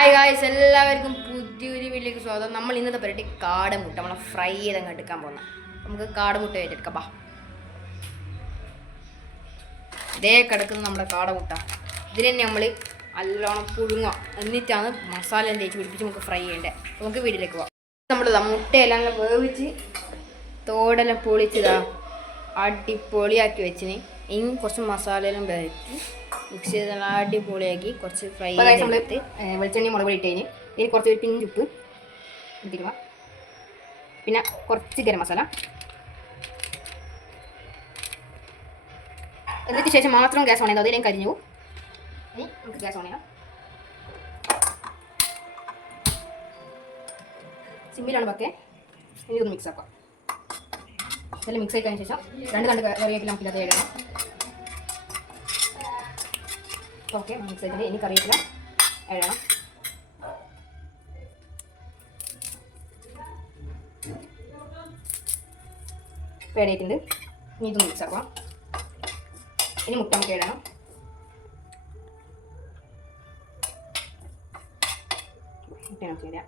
Hi guys, എല്ലാവർക്കും പുതിയൊരു വീട്ടിലേക്ക് സ്വാഗതം. നമ്മൾ ഇന്നത്തെ പരിപാടി കാടമുട്ട നമ്മളെ ഫ്രൈ ചെയ്തങ്ങ് എടുക്കാൻ പോകുന്നത്. നമുക്ക് കാടമുട്ട എടുക്കാം. ബാ, ഇതേ കിടക്കുന്ന നമ്മുടെ കാടമുട്ട. ഇതിന് തന്നെ നമ്മൾ നല്ലോണം പുഴുങ്ങുക, എന്നിട്ടാണ് മസാല തേച്ച് പിടിപ്പിച്ച് നമുക്ക് ഫ്രൈ ചെയ്യേണ്ടത്. നമുക്ക് വീട്ടിലേക്ക് പോകാം. നമ്മൾ മുട്ടയെല്ലാം വേവിച്ച് തോടെല്ലാം പൊളിച്ചതാ അടിപൊളിയാക്കി വെച്ചിന്. ഇനി കുറച്ച് മസാലയെല്ലാം വരട്ടി മിക്സ് ചെയ്ത് അടിപൊളിയാക്കി കുറച്ച് ഫ്രൈ ചെയ്തിട്ട് വെളിച്ചെണ്ണ മുളക് ഇട്ടതിന് ഇനി കുറച്ച് പിഞ്ചുപ്പ് ഇട്ടിരുക, പിന്നെ കുറച്ച് ഗരം മസാല. എന്നിട്ട് ശേഷം മാത്രം ഗ്യാസ് ഓൺ ചെയ്താൽ അതിലേക്ക് കരിഞ്ഞു. ഇനി നമുക്ക് ഗ്യാസ് ഓൺ ചെയ്യാം. സിമ്മിലാണ് പക്കെ. ഇനി ഇതൊന്ന് മിക്സ് ആക്കാം. ഇതെല്ലാം മിക്സ് ആക്കിയതിന് ശേഷം രണ്ട് കറിവേപ്പില നമുക്ക് അത് ഇടണം. ഓക്കെ, മിക്സ് ചെയ്തിട്ട് ഇനി കറിവേപ്പില ഇടണം. പേടിയിട്ടുണ്ട്. ഇനി ഇതൊന്ന് മിക്സ് ആക്കാം. ഇനി മുട്ട നമുക്ക് ഇടണം. മുട്ട നമുക്ക് ഇടാം.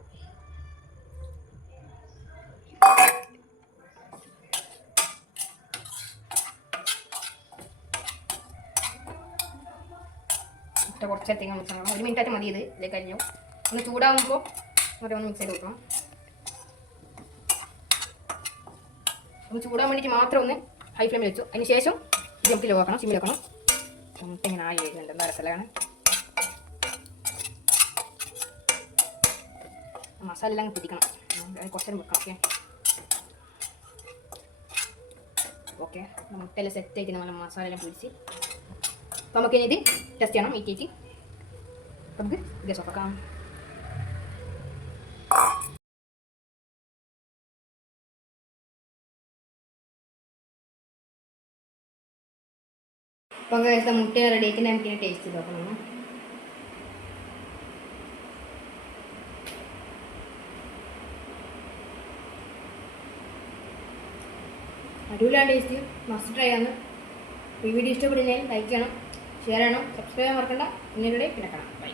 കുറച്ചേരത്തേക്ക് മിക്സ് ആക്കണം. 1 മിനിറ്റായിട്ട് മതി. ഇതിലേക്ക് കഴിഞ്ഞു. ഒന്ന് ചൂടാകുമ്പോൾ ഒന്ന് മിക്സ് ചെയ്ത് കൊടുക്കണം. ഒന്ന് ചൂടാൻ വേണ്ടിയിട്ട് മാത്രം ഒന്ന് ഹൈ ഫ്ലെയിമിൽ വെച്ചു. അതിന് ശേഷം നമുക്ക് ലോ ആക്കണം, സിമ്മിൽ വെക്കണം. മുട്ട ഇങ്ങനെ ആയി വരുന്നുണ്ട്. എന്താ രസമാണ്. മസാല എല്ലാം പിടിക്കണം. കുറച്ചേരം വെക്കണം. ഓക്കെ, മുട്ടയെല്ലാം സെറ്റ് ആയിട്ട് നമ്മൾ മസാല എല്ലാം പിടിച്ച് അപ്പോൾ നമുക്കിനി ഇത് ടെസ്റ്റ് ചെയ്യണം. ഈറ്റിയിട്ട് നമുക്ക് ഗ്യാസ് ഓഫ് ആക്കാം. അപ്പോൾ മുട്ട റെഡി ആയിട്ട് നമുക്കിനി ടേസ്റ്റ് ചെയ്ത് നോക്കണം. അടിപൊളിയാണ് ടേസ്റ്റ്. മസ്റ്റ് ട്രൈ ആണ്. ഈ വീഡിയോ ഇഷ്ടപ്പെടുന്നതിൽ ലൈക്ക് ചെയ്യണം, ഷെയർ ചെയ്യണം, സബ്സ്ക്രൈബ് ചെയ്യാൻ മറക്കണ്ട. പിന്നെ കാണാം. ബൈ.